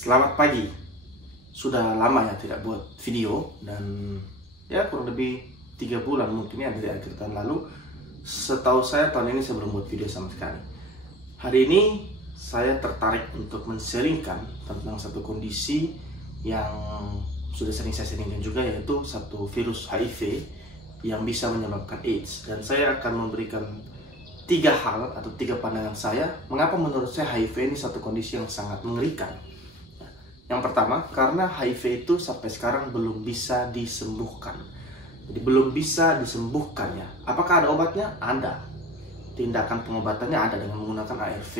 Selamat pagi. Sudah lama ya tidak buat video dan ya kurang lebih 3 bulan mungkin ya dari akhir tahun lalu. Setahu saya tahun ini saya belum buat video sama sekali. Hari ini saya tertarik untuk men-sharingkan tentang satu kondisi yang sudah sering saya sharingkan juga, yaitu satu virus HIV yang bisa menyebabkan AIDS. Dan saya akan memberikan 3 hal atau 3 pandangan saya mengapa menurut saya HIV ini satu kondisi yang sangat mengerikan. Yang pertama, karena HIV itu sampai sekarang belum bisa disembuhkan. Jadi belum bisa disembuhkan ya. Apakah ada obatnya? Ada. Tindakan pengobatannya ada dengan menggunakan ARV.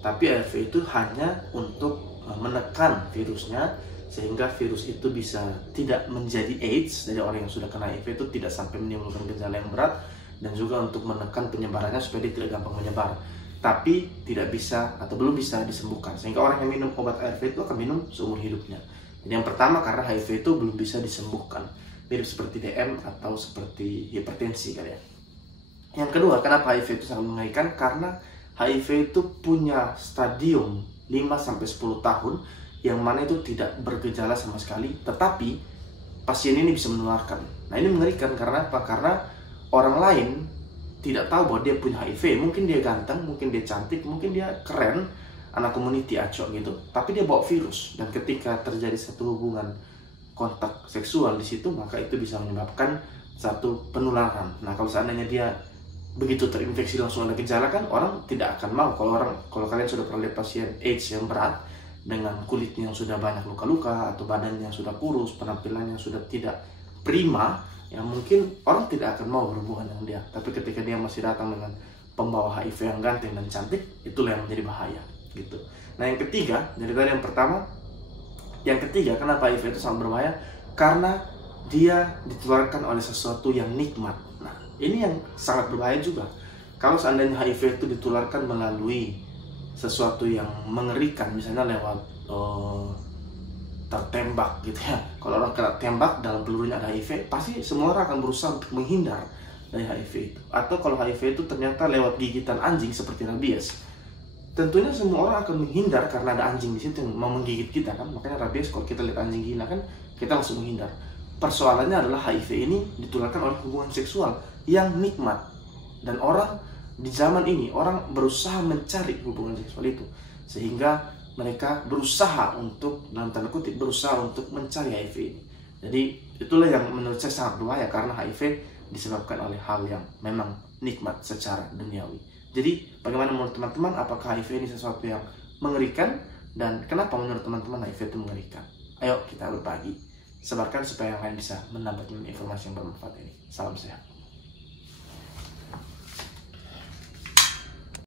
Tapi ARV itu hanya untuk menekan virusnya sehingga virus itu bisa tidak menjadi AIDS. Dari orang yang sudah kena HIV itu tidak sampai menimbulkan gejala yang berat, dan juga untuk menekan penyebarannya supaya dia tidak gampang menyebar. Tapi tidak bisa atau belum bisa disembuhkan, sehingga orang yang minum obat ARV itu akan minum seumur hidupnya. Jadi yang pertama, karena HIV itu belum bisa disembuhkan, mirip seperti DM atau seperti hipertensi kali ya. Yang kedua, kenapa HIV itu sangat mengerikan? Karena HIV itu punya stadium 5-10 tahun yang mana itu tidak bergejala sama sekali, tetapi pasien ini bisa menularkan. Nah, ini mengerikan karena apa? Karena orang lain tidak tahu bahwa dia punya HIV. Mungkin dia ganteng, mungkin dia cantik, mungkin dia keren, anak community acok gitu, tapi dia bawa virus. Dan ketika terjadi satu hubungan kontak seksual di situ, maka itu bisa menyebabkan satu penularan. Nah, kalau seandainya dia begitu terinfeksi langsung ada gejala, kan orang tidak akan mau. Kalau kalian sudah pernah lihat pasien AIDS yang berat dengan kulitnya yang sudah banyak luka-luka atau badannya yang sudah kurus, penampilannya yang sudah tidak prima, ya mungkin orang tidak akan mau berhubungan dengan dia. Tapi ketika dia masih datang dengan pembawa HIV yang ganteng dan cantik, itulah yang menjadi bahaya gitu. Nah, yang ketiga, dari tadi yang ketiga, kenapa HIV itu sangat berbahaya? Karena dia ditularkan oleh sesuatu yang nikmat. Nah, ini yang sangat berbahaya juga. Kalau seandainya HIV itu ditularkan melalui sesuatu yang mengerikan, misalnya lewat tertembak gitu ya. Kalau orang kena tembak, dalam pelurunya ada HIV, pasti semua orang akan berusaha untuk menghindar dari HIV itu. Atau kalau HIV itu ternyata lewat gigitan anjing seperti rabies, tentunya semua orang akan menghindar karena ada anjing di situ yang mau menggigit kita kan. Makanya rabies, kalau kita lihat anjing gila kan, kita langsung menghindar. Persoalannya adalah HIV ini ditularkan oleh hubungan seksual yang nikmat. Dan orang di zaman ini, orang berusaha mencari hubungan seksual itu, sehingga mereka berusaha untuk, dalam tanda kutip, berusaha untuk mencari HIV ini. Jadi itulah yang menurut saya sangat berbahaya, karena HIV disebabkan oleh hal yang memang nikmat secara duniawi. Jadi bagaimana menurut teman-teman, apakah HIV ini sesuatu yang mengerikan? Dan kenapa menurut teman-teman HIV itu mengerikan? Ayo kita berbagi, sebarkan supaya yang lain bisa mendapatkan informasi yang bermanfaat ini. Salam sehat.